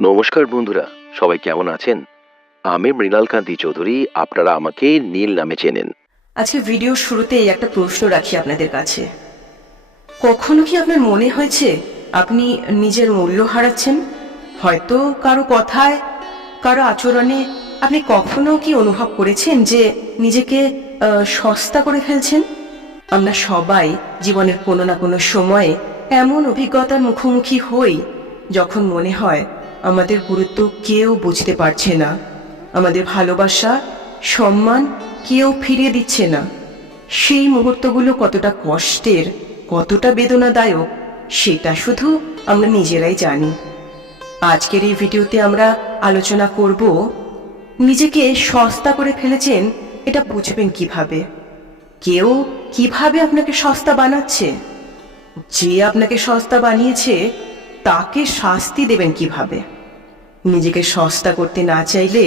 নমস্কার বন্ধুরা, সবাই কেমন আছেন? আমি মৃণাল কান্তি চৌধুরী। আপনারা আমাকে নীল নামে চেনেন। আজকে ভিডিওর শুরুতেই একটা প্রশ্ন রাখি আপনাদের কাছে। কখনো কি আপনার মনে হয়েছে আপনি নিজের মূল্য হারাচ্ছেন? হয়তো কারো কথায়, কারো আচরণে আপনি কখনো কি অনুভব করেছেন যে নিজেকে সস্তা করে ফেলছেন? আমরা সবাই জীবনের কোনো না কোনো সময়ে এমন অভিজ্ঞতার মুখোমুখি হই যখন মনে হয় আমাদের গুরুত্ব কেউ বুঝতে পারছে না, আমাদের ভালোবাসা, সম্মান কেউ ফিরিয়ে দিচ্ছে না। সেই মুহূর্তগুলো কতটা কষ্টের, কতটা বেদনাদায়ক, সেটা শুধু আমরা নিজেরাই জানি। আজকের এই ভিডিওতে আমরা আলোচনা করব, নিজেকে সস্তা করে ফেলেছেন এটা বুঝবেন কিভাবে, কেউ কিভাবে আপনাকে সস্তা বানাচ্ছে, যে আপনাকে সস্তা বানিয়েছে তাকে শাস্তি দেবেন কিভাবে। নিজেকে সস্তা করতে না চাইলে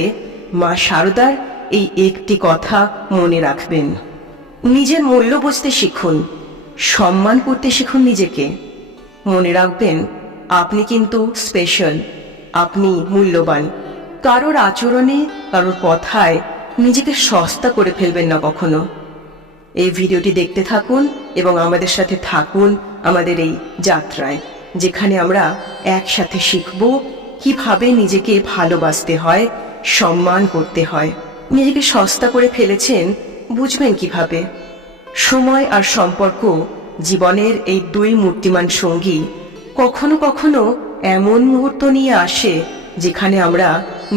মা শারদার এই একটি কথা মনে রাখবেন। নিজের মূল্য বুঝতে শিখুন, সম্মান করতে শিখুন নিজেকে। মনে রাখবেন, আপনি কিন্তু স্পেশাল, আপনি মূল্যবান। কারোর আচরণে, কারোর কথায় নিজেকে সস্তা করে ফেলবেন না কখনো। এই ভিডিওটি দেখতে থাকুন এবং আমাদের সাথে থাকুন আমাদের এই যাত্রায়, যেখানে আমরা একসাথে শিখব কিভাবে নিজেকে ভালোবাসতে হয়, সম্মান করতে হয়। নিজেকে সস্তা করে ফেলেছেন বুঝবেন কিভাবে? সময় আর সম্পর্ক জীবনের এই দুই মূর্তিমান সঙ্গী কখনো কখনো এমন মুহূর্ত নিয়ে আসে যেখানে আমরা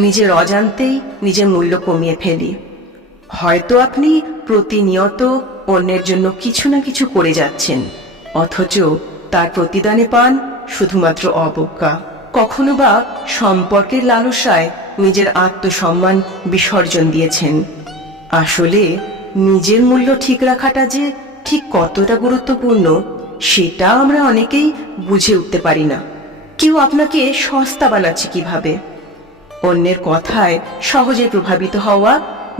নিজের অজান্তেই নিজের মূল্য কমিয়ে ফেলি। হয়তো আপনি প্রতিনিয়ত অন্যের জন্য কিছু না কিছু করে যাচ্ছেন, অথচ তার প্রতিদানে পান শুধুমাত্র অবজ্ঞা। কখনো বা সম্পর্কের লালসায় নিজের আত্মসম্মান বিসর্জন দিয়েছেন। আসলে নিজের মূল্য ঠিক রাখাটা যে ঠিক কতটা গুরুত্বপূর্ণ সেটা আমরা অনেকেই বুঝে উঠতে পারি না। কেউ আপনাকে সস্তা বানাচ্ছে কিভাবে? অন্যের কথায় সহজে প্রভাবিত হওয়া,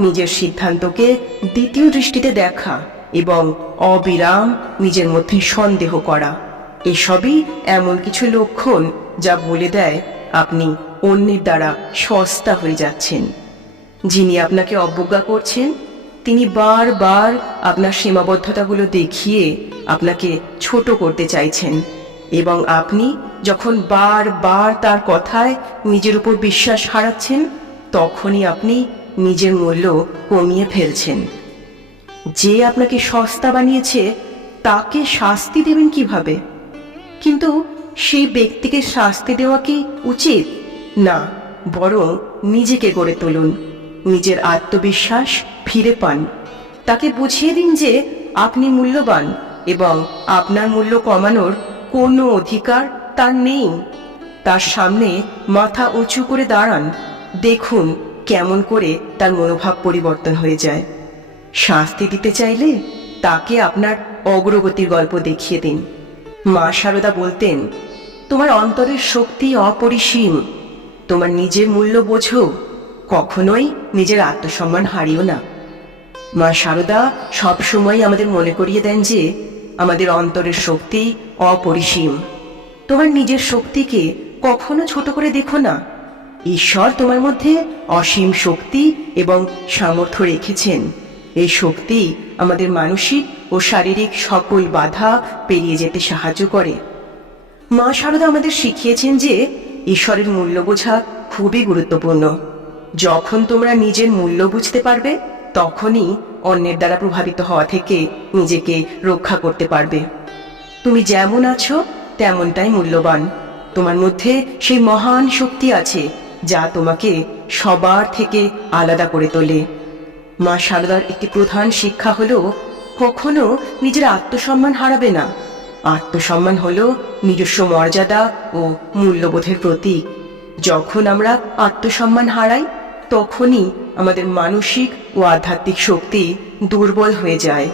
নিজের সিদ্ধান্তকে দ্বিতীয় দৃষ্টিতে দেখা এবং অবিরাম নিজের মধ্যে সন্দেহ করা, এসবই এমন কিছু লক্ষণ যা বলে দেয় আপনি অন্যের দ্বারা সস্তা হয়ে যাচ্ছেন। যিনি আপনাকে অবজ্ঞা করছেন তিনি বারবার আপনার সীমাবদ্ধতাগুলো দেখিয়ে আপনাকে ছোট করতে চাইছেন, এবং আপনি যখন বারবার তার কথায় নিজের উপর বিশ্বাস হারাচ্ছেন তখনই আপনি নিজের মূল্য কমিয়ে ফেলছেন। যে আপনাকে সস্তা বানিয়েছে তাকে শাস্তি দেবেন কিভাবে? কিন্তু সেই ব্যক্তিকে শাস্তি দেওয়া কি উচিত? না, বরং নিজেকে গড়ে তুলুন, নিজের আত্মবিশ্বাস ফিরে পান। তাকে বুঝিয়ে দিন যে আপনি মূল্যবান এবং আপনার মূল্য কমানোর কোনো অধিকার তার নেই। তার সামনে মাথা উঁচু করে দাঁড়ান, দেখুন কেমন করে তার মনোভাব পরিবর্তন হয়ে যায়। শাস্তি দিতে চাইলে তাকে আপনার অগ্রগতির গল্প দেখিয়ে দিন। মা শারদা বলতেন, তোমার অন্তরের শক্তি অপরিসীম, তোমার নিজের মূল্য বোঝো, কখনোই নিজের আত্মসম্মান হারিও না। মা শারদা সবসময় আমাদের মনে করিয়ে দেন যে আমাদের অন্তরের শক্তি অপরিসীম। তোমার নিজের শক্তিকে কখনো ছোট করে দেখো না। ঈশ্বর তোমার মধ্যে অসীম শক্তি এবং সামর্থ্য রেখেছেন। এই শক্তি আমাদের মানসিক ও শারীরিক সকল বাধা পেরিয়ে যেতে সাহায্য করে। মা শারদা আমাদের শিখিয়েছেন যে ঈশ্বরের মূল্য বোঝা খুবই গুরুত্বপূর্ণ। যখন তোমরা নিজের মূল্য বুঝতে পারবে তখনই অন্যের দ্বারা প্রভাবিত হওয়া থেকে নিজেকে রক্ষা করতে পারবে। তুমি যেমন আছো তেমনটাই মূল্যবান। তোমার মধ্যে সেই মহান শক্তি আছে যা তোমাকে সবার থেকে আলাদা করে তোলে। মা শারদার একটি প্রধান শিক্ষা হলো, কখনো নিজের আত্মসম্মান হারাবে না। আত্মসম্মান হলো নিজস্ব মর্যাদা ও মূল্যবোধের প্রতীক। যখন আমরা আত্মসম্মান হারাই তখনই আমাদের মানসিক ও আধ্যাত্মিক শক্তি দুর্বল হয়ে যায়।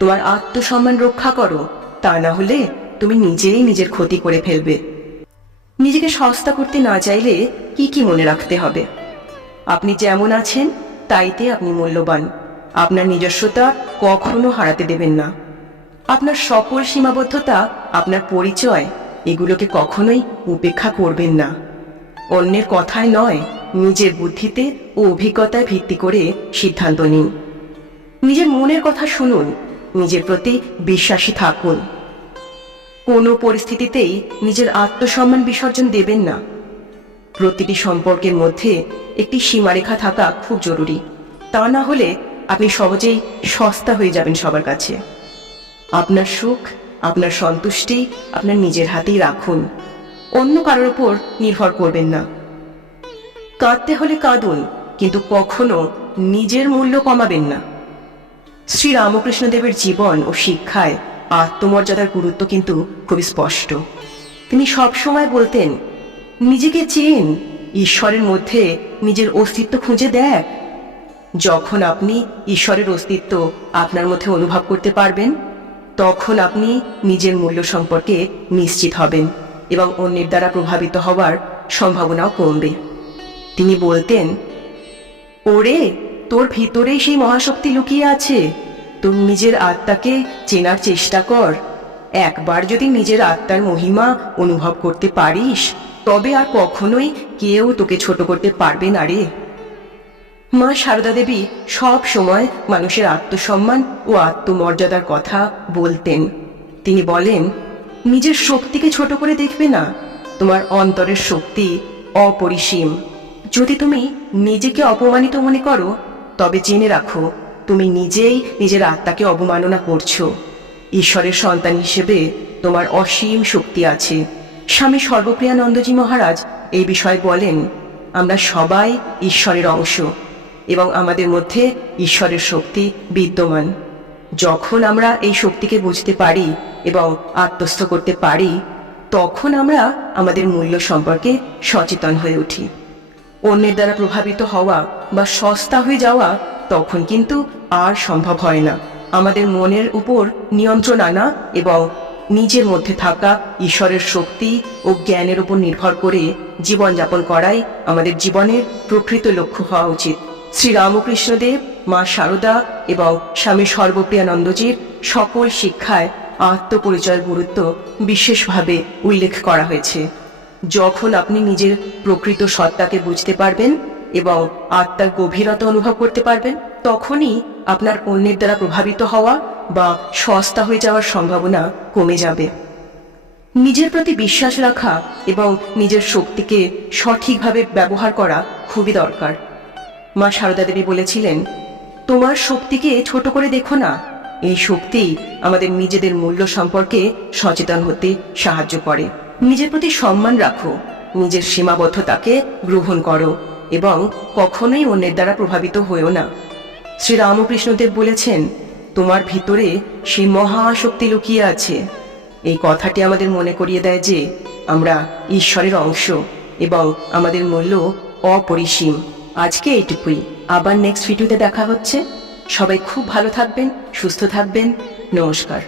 তোমার আত্মসম্মান রক্ষা করো, তা না হলে তুমি নিজেই নিজের ক্ষতি করে ফেলবে। নিজেকে সস্তা করতে না চাইলে কি কি মনে রাখতে হবে? আপনি যেমন আছেন তাইতে আপনি মূল্যবান। আপনার নিজস্বতা কখনো হারাতে দেবেন না। আপনার সকল সীমাবদ্ধতা, আপনার পরিচয়, এগুলোকে কখনোই উপেক্ষা করবেন না। অন্যের কথায় নয়, নিজের বুদ্ধিতে ও অভিজ্ঞতায় ভিত্তি করে সিদ্ধান্ত নিন। নিজের মনের কথা শুনুন, নিজের প্রতি বিশ্বাসী থাকুন। কোনো পরিস্থিতিতেই নিজের আত্মসম্মান বিসর্জন দেবেন না। প্রতিটি সম্পর্কের মধ্যে একটি সীমারেখা থাকা খুব জরুরি। তা না হলে আপনি সহজেই সস্তা হয়ে যাবেন সবার কাছে। আপনার সুখ, আপনার সন্তুষ্টি আপনার নিজের হাতেই রাখুন, অন্য কারোর উপর নির্ভর করবেন না। কাঁদতে হলে কাঁদুন, কিন্তু কখনো নিজের মূল্য কমাবেন না। শ্রী রামকৃষ্ণদেবের জীবন ও শিক্ষায় আত্মমর্যাদার গুরুত্ব কিন্তু খুবই স্পষ্ট। তিনি সবসময় বলতেন, নিজেকে চেন, ঈশ্বরের মধ্যে নিজের অস্তিত্ব খুঁজে দেখ। যখন আপনি ঈশ্বরের অস্তিত্ব আপনার মধ্যে অনুভব করতে পারবেন, তখন আপনি নিজের মূল্য সম্পর্কে নিশ্চিত হবেন এবং অন্যের দ্বারা প্রভাবিত হওয়ার সম্ভাবনাও কমবে। তিনি বলতেন, ওরে, তোর ভিতরেই সেই মহাশক্তি লুকিয়ে আছে। তোর নিজের আত্মাকে চেনার চেষ্টা কর। একবার যদি নিজের আত্মার মহিমা অনুভব করতে পারিস, তবে আর কখনোই কেউ তোকে ছোট করতে পারবে না রে। মা সারদা দেবী সব সময় মানুষের আত্মসম্মান ও আত্মমর্যাদার কথা বলতেন। তিনি বলেন, নিজের শক্তিকে ছোট করে দেখবে না, তোমার অন্তরের শক্তি অপরিসীম। যদি তুমি নিজেকে অপমানিত মনে করো, তবে জেনে রাখো তুমি নিজেই নিজের আত্মাকে অবমাননা করছো। ঈশ্বরের সন্তান হিসেবে তোমার অসীম শক্তি আছে। স্বামী সর্বপ্রিয়ানন্দজি মহারাজ এই বিষয়ে বলেন, আমরা সবাই ঈশ্বরের অংশ এবং আমাদের মধ্যে ঈশ্বরের শক্তি বিদ্যমান। যখন আমরা এই শক্তিকে বুঝতে পারি এবং আত্মস্থ করতে পারি, তখন আমরা আমাদের মূল্য সম্পর্কে সচেতন হয়ে উঠি। অন্যের দ্বারা প্রভাবিত হওয়া বা সস্তা হয়ে যাওয়া তখন কিন্তু আর সম্ভব হয় না। আমাদের মনের উপর নিয়ন্ত্রণ আনা এবং নিজের মধ্যে থাকা ঈশ্বরের শক্তি ও জ্ঞানের উপর নির্ভর করে জীবনযাপন করাই আমাদের জীবনের প্রকৃত লক্ষ্য হওয়া উচিত। শ্রী রামকৃষ্ণদেব, মা সারদা এবং স্বামী সর্বপ্রিয়ানন্দজির সকল শিক্ষায় আত্মপরিচয়ের গুরুত্ব বিশেষভাবে উল্লেখ করা হয়েছে। যখন আপনি নিজের প্রকৃত সত্তাকে বুঝতে পারবেন এবং আত্মার গভীরতা অনুভব করতে পারবেন, তখনই আপনার অন্যের দ্বারা প্রভাবিত হওয়া বা সস্তা হয়ে যাওয়ার সম্ভাবনা কমে যাবে। নিজের প্রতি বিশ্বাস রাখা এবং নিজের শক্তিকে সঠিকভাবে ব্যবহার করা খুবই দরকার। মা সারদা দেবী বলেছিলেন, তোমার শক্তিকে ছোট করে দেখো না। এই শক্তি আমাদের নিজেদের মূল্য সম্পর্কে সচেতন হতে সাহায্য করে। নিজের প্রতি সম্মান রাখো, নিজের সীমাবদ্ধতাকে গ্রহণ করো এবং কখনোই অন্যের দ্বারা প্রভাবিত হয়েও না। শ্রী রামকৃষ্ণদেব বলেছেন, তোমার ভিতরে সেই মহাশক্তি লুকিয়ে আছে। এই কথাটি আমাদের মনে করিয়ে দেয় যে আমরা ঈশ্বরের অংশ এবং আমাদের মূল্য অপরিসীম। আজকে এইটুকুই, আবার নেক্সট ভিডিওতে দেখা হচ্ছে। সবাই খুব ভালো থাকবেন, সুস্থ থাকবেন। নমস্কার।